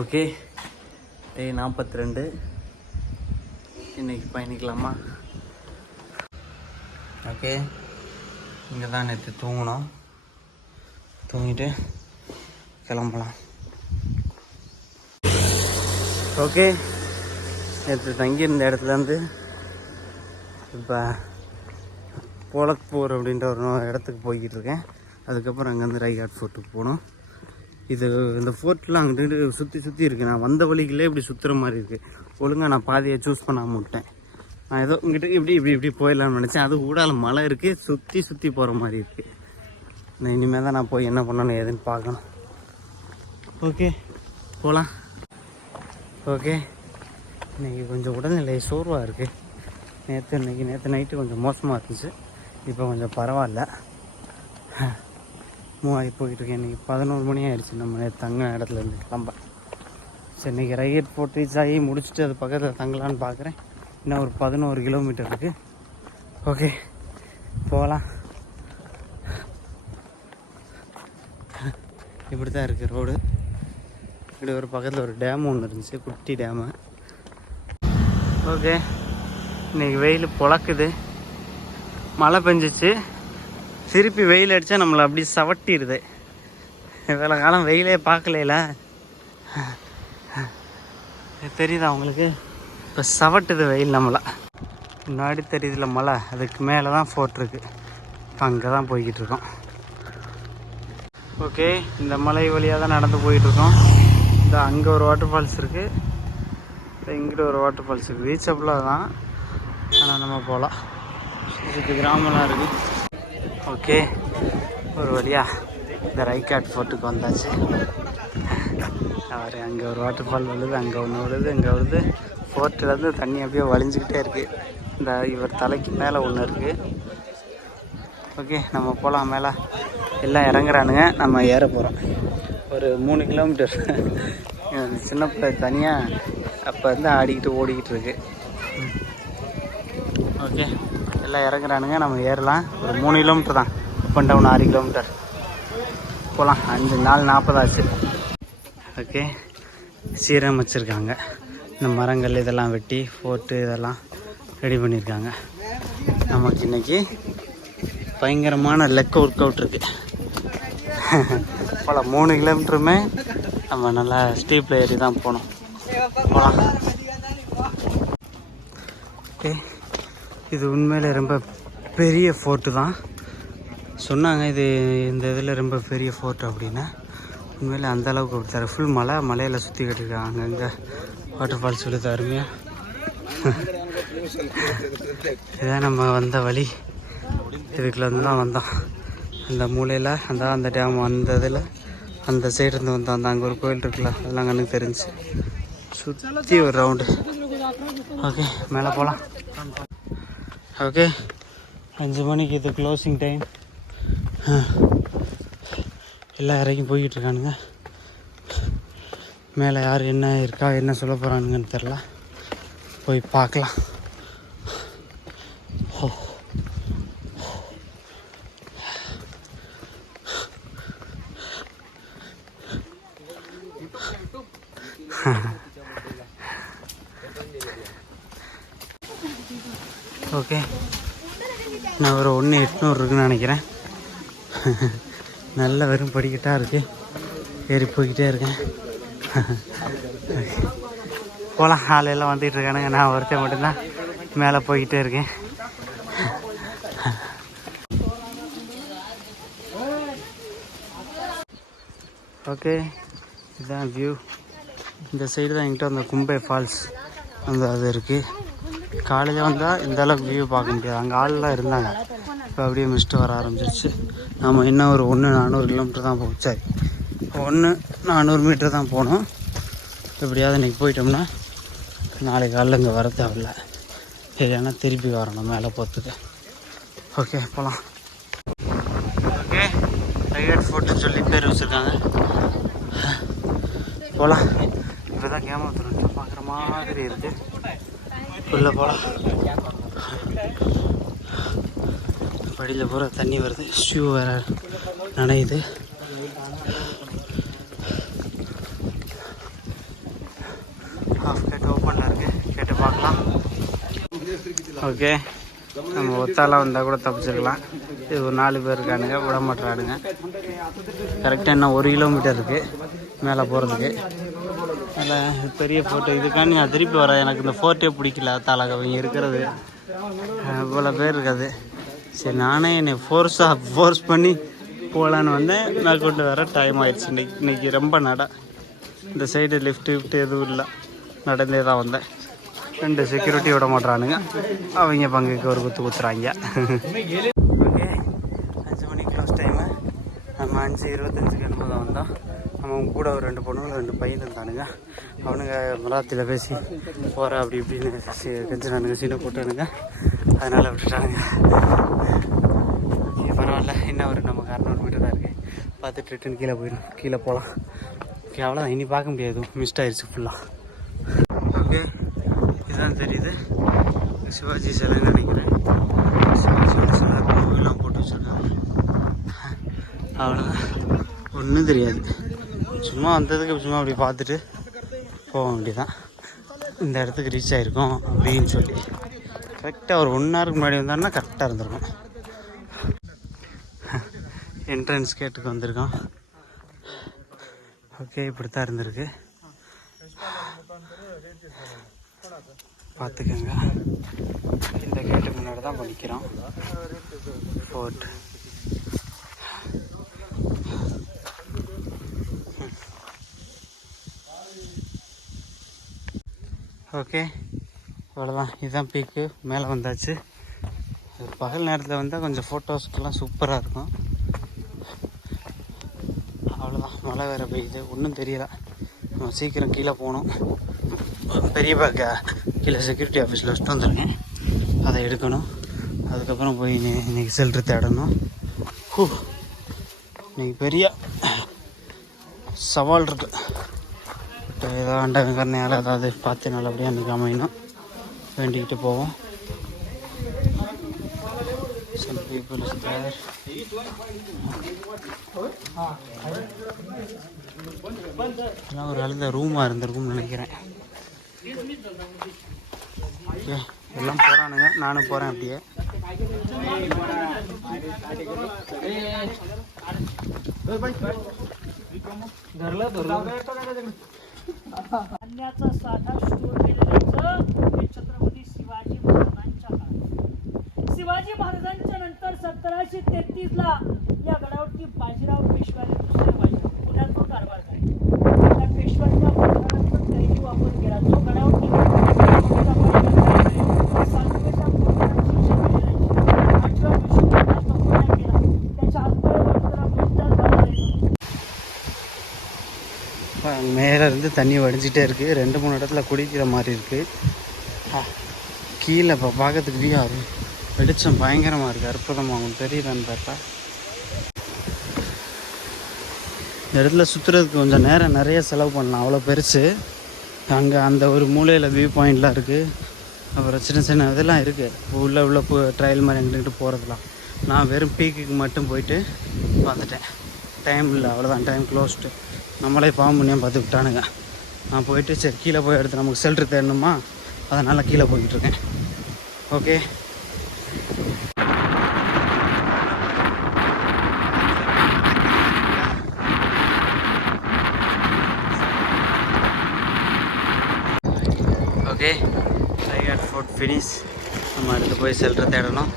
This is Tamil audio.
ஓகே, டே 42. இன்றைக்கி பயணிக்கலாமா? ஓகே, இங்கே தான் நேற்று தூங்கினோம். தூங்கிட்டு கிளம்பலாம். ஓகே, நேற்று தங்கியிருந்த இடத்துலேருந்து இப்போ போலக்பூர் அப்படின்ற ஒரு இடத்துக்கு போய்கிட்டு இருக்கேன். அதுக்கப்புறம் அங்கேருந்து ரைகாட் ஃபோர்ட்டுக்கு போகணும். இந்த ஃபோர்ட்லாம் அங்கிட்டு சுற்றி இருக்குது. நான் வந்த வழிகளே இப்படி சுற்றுற மாதிரி இருக்குது. ஒழுங்காக நான் பாதையை சூஸ் பண்ணாமல் விட்டேன். நான் ஏதோ இங்கிட்ட இப்படி போயிடலாம்னு நினச்சேன். அது ஊடால மலை இருக்குது, சுற்றி போகிற மாதிரி இருக்குது. நான் இனிமேல் தான் நான் போய் என்ன பண்ணணும் ஏதுன்னு பார்க்கணும். ஓகே, போகலாம். ஓகே, இன்றைக்கி கொஞ்சம் உடல்நிலை சோர்வாக இருக்குது. நேற்று நைட்டு கொஞ்சம் மோசமாக இருந்துச்சு. இப்போ கொஞ்சம் பரவாயில்ல, மூவாகி போயிட்டுருக்கேன். இன்றைக்கி 11 மணி ஆகிடுச்சு. நம்ம நேற்று தங்க இடத்துலேருந்து கிளம்ப. சரி, இன்றைக்கி ரைட் ஃபோர்ட் ரீச் ஆகி முடிச்சுட்டு அது பக்கத்தில் தங்கலான்னு பார்க்குறேன். இன்னும் ஒரு 11 கிலோமீட்டர் இருக்குது. ஓகே, போகலாம். இப்படி தான் இருக்குது ரோடு. இப்படி ஒரு பக்கத்தில் ஒரு டேம் ஒன்று இருந்துச்சு, குட்டி டேமு. ஓகே, இன்றைக்கி வெயில் பொழக்குது. மழை பெஞ்சிச்சு, திருப்பி வெயில் அடித்தா நம்மளை அப்படி சவட்டிடுது. வேலை காலம் வெயிலே பார்க்கல, தெரியுதா உங்களுக்கு? இப்போ சவட்டுது வெயில் நம்மளை. முன்னாடி தெரியுதுல மலை, அதுக்கு மேலே தான் ஃபோர்ட் இருக்குது. இப்போ அங்கே தான் போய்கிட்டு இருக்கோம். ஓகே, இந்த மலை வழியாக தான் நடந்து போயிட்டுருக்கோம். இந்த அங்கே ஒரு வாட்டர் ஃபால்ஸ் இருக்குது, இங்கிட்ட ஒரு வாட்டர் ஃபால்ஸ் இருக்குது. ரீச்சபிளாக தான், ஆனால் நம்ம போகலாம். இதுக்கு கிராமம்லாம் இருக்குது. ஓகே, ஒரு வழியாக இந்த ரைகாட் ஃபோர்ட்டுக்கு வந்தாச்சு. அவர் அங்கே ஒரு வாட்டர் ஃபால் விழுது, அங்கே ஒன்று விழுது, இங்கே வருது. ஃபோர்ட்டிலேருந்து தண்ணி அப்படியே வலிஞ்சிக்கிட்டே இருக்குது. இந்த இவர் தலைக்கு மேலே ஒன்று இருக்குது. ஓகே, நம்ம போகலாம். மேலே எல்லாம் இறங்குறானுங்க, நம்ம ஏற போகிறோம். ஒரு 3 கிலோமீட்டர். சின்ன பிள்ளை தனியாக அப்போ வந்து ஆடிக்கிட்டு ஓடிக்கிட்டு இருக்கு. ஓகே, எல்லாம் இறங்குறானுங்க, நம்ம ஏறலாம். ஒரு 3 கிலோமீட்டர் தான், அப் அண்ட் டவுன் 6 கிலோமீட்டர் போகலாம். 4:40 ஆச்சு. ஓகே, சீரமைச்சிருக்காங்க. இந்த மரங்கள் இதெல்லாம் வெட்டி ஃபோர்ட்டு இதெல்லாம் ரெடி பண்ணியிருக்காங்க. நமக்கு இன்றைக்கி பயங்கரமான லெக் ஒர்க் அவுட் இருக்குது. போகலாம். 3 கிலோமீட்டருமே நம்ம நல்லா ஸ்டீப்பில் ஏறி தான் போகணும். போகலாம். ஓகே, இது உண்மையிலே ரொம்ப பெரிய ஃபோர்ட்டு தான் சொன்னாங்க. இந்த இதில் ரொம்ப பெரிய ஃபோர்ட் அப்படின்னு. உண்மையிலே அந்தளவுக்கு அப்படி தர ஃபுல் மலையில் சுற்றி கட்டிருக்காங்க. அங்கங்கே வாட்டர் ஃபால்ஸ் விழுது அருமையாக. இதான் நம்ம வந்த வழி. இதுக்குள்ளேருந்து தான் வந்தோம். அந்த மூலையில் அந்த டேம் அந்த இதில் அந்த சைடு இருந்து வந்தோம். அந்த அங்கே ஒரு கோயில் இருக்குல்ல, அதெல்லாம் கண்ணுக்கு தெரிஞ்சு சுற்றி ஒரு ரவுண்டு. ஓகே, மேலே போகலாம். ஓகே, 5 மணிக்கு இது க்ளோசிங் டைம். எல்லாம் இறங்கி போய்கிட்ருக்கானுங்க. மேலே யார் என்ன இருக்கா, என்ன சொல்ல போகிறானுங்கன்னு தெரில. போய் பார்க்கலாம். ஓகே, நான் ஒரு 1,800 இருக்குன்னு நினைக்கிறேன். நல்ல வெறும் படிக்கட்டாக இருக்குது. ஏறி போய்கிட்டே இருக்கேன். போகலாம். ஆளெல்லாம் வந்துகிட்டு இருக்கானுங்க, நான் ஒருத்தன் மட்டும்தான் மேலே போய்கிட்டே இருக்கேன். ஓகே, இதுதான் வியூ. இந்த சைடு தான் என்கிட்ட அந்த கும்பே ஃபால்ஸ் அது இருக்குது. காலையில் வந்தால் இந்த அளவுக்கு வியூ பார்க்க முடியாது. அங்கே ஆள்லாம் இருந்தாங்க, இப்போ அப்படியே மிஸ்ட்டு வர ஆரம்பிச்சிருச்சு. நம்ம இன்னும் ஒரு 400 கிலோமீட்டர் தான் போகும். சரி, 400 மீட்டர் தான் போகணும். எப்படியாவது இன்றைக்கி போயிட்டோம்னா நாளைக்கு காலையில் இங்கே வர தேவையில்ல. ஏன்னா திருப்பி வரணும் மேலே போகிறதுக்கு. ஓகே, போகலாம். ஓகே, ரைகாட் ஃபோர்ட்டுன்னு சொல்லி பேர் வச்சுருக்காங்க. போகலாம். இப்போ தான் கேமரா பார்க்குற மாதிரி இருக்குது. உள்ளே போகலாம். படியில் பூரா தண்ணி வருது. ஷூ வேறு நனையுது. ஓகே, நம்ம ஒத்தாலாம் வந்தால் கூட தப்பிச்சிருக்கலாம். இது ஒரு 4 பேர் இருக்கானுங்க, விட மாட்டானுங்க. கரெக்டாக என்ன 1 கிலோமீட்டர் இருக்குது மேலே போகிறதுக்கு. அதில் பெரிய ஃபோட்டோ இதுக்காண்டி நான் திருப்பி வரேன். எனக்கு இந்த ஃபோட்டோ பிடிக்கல, தாளகவங்க இருக்கிறது இவ்வளோ பேர் இருக்காது. சரி, நானே என்னை ஃபோர்ஸ் பண்ணி போகலான்னு வந்தேன். நான் கொண்டு வர டைம் ஆயிடுச்சு. இன்றைக்கி ரொம்ப இந்த சைடு லிஃப்ட் எதுவும் இல்லை, நடந்தே தான் வந்தேன். 2 செக்யூரிட்டி விட மாட்டுறானுங்க, அவங்க பங்குக்கு ஒரு குத்துறாங்க. ஓகே, 5 மணிக்கு க்ளோஸ் டைமு. நம்ம 5:25 என்னமோ தான் வந்தோம். நம்ம கூட ஒரு 2 பொண்ணுங்களும் 2 பையன் இருந்தானுங்க. அவனுங்க மராத்தியில் பேசி போகிற அப்படி இப்படின்னு கெஞ்சினானுங்க, சீனை போட்டானுங்க. அதனால் விட்டுட்டானுங்க. ஓகே, பரவாயில்ல. இன்னும் ஒரு நமக்கு 600 மீட்டர் தான் இருக்குது. பார்த்துட்டு ரிட்டன் கீழே போகலாம். ஓகே, அவ்வளோதான். இனி பார்க்க முடியாது, மிஸ்ட் ஆயிடுச்சு ஃபுல்லாக. ஓகே, இதுதான் தெரியுது சிவாஜி சிலைன்னு நினைக்கிறேன். சிவாஜியோட சிலை பூவெல்லாம் போட்டு வச்சுருக்காங்க. அவ்வளோதான், ஒன்றும் தெரியாது. சும்மா வந்ததுக்கு சும்மா அப்படி பார்த்துட்டு போக வேண்டியதான். இந்த இடத்துக்கு ரீச் ஆகிருக்கோம் அப்படின்னு சொல்லி கரெக்டாக ஒரு 1 ஹவருக்கு முன்னாடி வந்தாருன்னா கரெக்டாக இருந்திருக்கும். என்ட்ரன்ஸ் கேட்டுக்கு வந்திருக்கோம். ஓகே, இப்படி தான் இருந்திருக்கு, பார்த்துக்கோங்க. இந்த கேட்டுக்கு முன்னாடி தான் படிக்கிறோம் ஃபோர்ட். ஓகே, அவ்வளோதான். இதுதான் பீக்கு, மேலே வந்தாச்சு. பகல் நேரத்தில் வந்தால் கொஞ்சம் ஃபோட்டோஸ்க்கெல்லாம் சூப்பராக இருக்கும். அவ்வளோதான், மழை வேறு பெய்யுது, ஒன்றும் தெரியல. நம்ம சீக்கிரம் கீழே போகணும். பெரிய பேக்கை கீழே செக்யூரிட்டி ஆஃபீஸில் வச்சுட்டு வந்துருக்கேன், அதை எடுக்கணும். அதுக்கப்புறம் போய் இன்றைக்கி செல்ட்ரு தேடணும். இன்றைக்கி பெரிய சவால் இருக்குது. இப்போ ஏதாவது அண்டகரணையால் ஏதாவது பார்த்து நல்லபடியாக இன்றைக்கி அமையணும், வேண்டிக்கிட்டு போவோம். Some people is there. எல்லாம் ஒரு அழுந்த ரூமாக இருந்திருக்கும்னு நினைக்கிறேன். ஓகே, எல்லாம் போகிறானுங்க, நானும் போகிறேன் அப்படியே. अन्याचा साठा स्टोर केलेलं छत्रपती शिवाजी महाराजांच्या काळात. शिवाजी महाराजांच्या नंतर 1733 ला या गडावरती बाजीराव पेशव्याने दुसरे बाजीराव पुण्यातून कारभार केला. त्या पेशव्यांच्या पुढाकाराचा तैली वापर केला. जो गडावरती सातव्याच्या पोरांची शिक्षण केल्याची 8व्या विश्वयुद्धात तपस्या केला. त्याच्या हातपाय மேலேருந்து தண்ணி வடிஞ்சிட்டே இருக்குது. 2-3 இடத்துல குடிக்கிற மாதிரி இருக்குது. கீழே இப்போ பார்க்கறதுக்கு வெளிச்சம் பயங்கரமாக இருக்குது, அற்புதமாக. உங்களுக்கு தெரியுதான்னு பார்த்தா இந்த இடத்துல சுற்றுறதுக்கு கொஞ்சம் நேரம் நிறைய செலவு பண்ணலாம், அவ்வளோ பெருசு. அங்கே அந்த ஒரு மூலையில் வியூ பாயிண்ட்லாம் இருக்குது, அப்புறம் சின்ன இதெல்லாம் இருக்குது. உள்ள ட்ரையல் மாதிரி எங்கிட்ட போகிறதுலாம். நான் வெறும் பீக்குக்கு மட்டும் போயிட்டு பார்த்துட்டேன். டைம் இல்லை, அவ்வளோதான், டைம் க்ளோஸ்டு. நம்மளே பாவம் பண்ணியாக பார்த்து விட்டானுங்க. நான் போயிட்டு சரி கீழே போய் எடுத்து நமக்கு ஷெல்ட்ரு தேடணுமா, அதனால் கீழே போய்கிட்டுருக்கேன். Okay, okay, Raigad fort finish. நம்ம அடுத்து போய் ஷெல்ட்ரு தேடணும்.